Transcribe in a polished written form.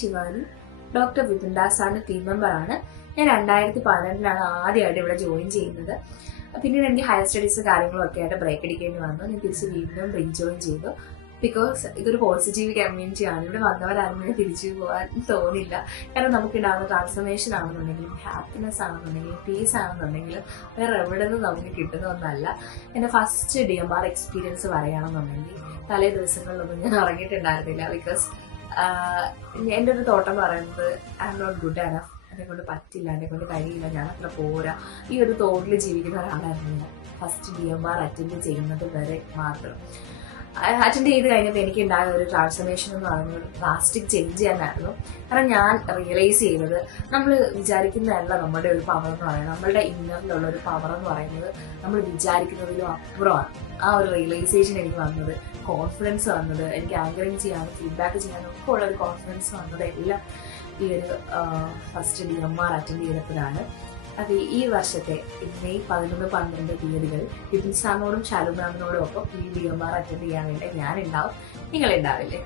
Shivani. Doctor Vipin ദാസാണ് team മെമ്പറാണ്. ഞാൻ 2018 ആദ്യമായിട്ട് ഇവിടെ ജോയിൻ ചെയ്യുന്നത്. പിന്നീട് എനിക്ക് ഹയർ സ്റ്റഡീസ് കാര്യങ്ങളും ഒക്കെ ആയിട്ട് ബ്രേക്ക് അടിക്കേണ്ടി വന്നു. ഞാൻ തിരിച്ച് വീണ്ടും റീജോയിൻ ചെയ്തു. ബിക്കോസ് ഇതൊരു പോസിറ്റീവ് കമ്മ്യൂണിറ്റിയാണ്. ഇവിടെ വന്നവരാരും തിരിച്ചു പോകാൻ തോന്നില്ല. കാരണം നമുക്കുണ്ടാകുന്ന ട്രാൻസ്ഫർമേഷൻ ആണെന്നുണ്ടെങ്കിലും ഹാപ്പിനെസ് ആണെന്നുണ്ടെങ്കിലും പീസ് ആണെന്നുണ്ടെങ്കിലും വേറെ എവിടെ നിന്ന് നമുക്ക് കിട്ടുന്ന ഒന്നല്ല. എൻ്റെ ഫസ്റ്റ് DMR എക്സ്പീരിയൻസ് പറയുകയാണെന്നുണ്ടെങ്കിൽ തലേ ദിവസങ്ങളിലൊന്നും ഞാൻ ഉറങ്ങിയിട്ടുണ്ടായിരുന്നില്ല. ബിക്കോസ് എൻ്റെ ഒരു തോട്ടം പറയുന്നത് I am not good enough, എന്നെ കൊണ്ട് പറ്റില്ല, എന്നെ കൊണ്ട് കഴിയില്ല, ഞാൻ അത്ര പോരാ, ഈ ഒരു തോട്ടിൽ ജീവിക്കുന്ന ഒരാളായിരുന്നു ഞാൻ ഫസ്റ്റ് DMR അറ്റൻഡ് ചെയ്യുന്നത് വരെ മാത്രം. അറ്റൻഡ് ചെയ്ത് കഴിഞ്ഞപ്പോൾ എനിക്ക് ഉണ്ടായ ഒരു ട്രാൻസ്ഫർമേഷൻ എന്ന് പറയുന്നത് ഒരു ഡ്രാസ്റ്റിക് ചേഞ്ച് തന്നെയായിരുന്നു. കാരണം ഞാൻ റിയലൈസ് ചെയ്തത് നമ്മൾ വിചാരിക്കുന്നതല്ല നമ്മുടെ ഒരു പവർ എന്ന് പറയുന്നത്, നമ്മളുടെ ഇന്നറിലുള്ള ഒരു പവർ എന്ന് പറയുന്നത് നമ്മൾ വിചാരിക്കുന്നതിലും അപ്പുറമാണ്. ആ ഒരു റിയലൈസേഷൻ എനിക്ക് വന്നത്, കോൺഫിഡൻസ് വന്നത്, എനിക്ക് ആങ്കറിങ് ചെയ്യാനും ഫീഡ്ബാക്ക് ചെയ്യാനും ഒക്കെ ഉള്ള ഒരു കോൺഫിഡൻസ് വന്നത് എല്ലാം ഈ ഒരു ഫസ്റ്റ് DMR അറ്റൻഡ് ചെയ്തപ്പോഴാണ്. അത് ഈ വർഷത്തെ മെയ് 11, 12 തീയതികൾ വിപിൻ സാറിനോടും ശാലു മാമിനോടും ഒപ്പം ഈ DMR അറ്റൻഡ് ചെയ്യാൻ വേണ്ടി ഞാനുണ്ടാവും. നിങ്ങളുണ്ടാവില്ലേ?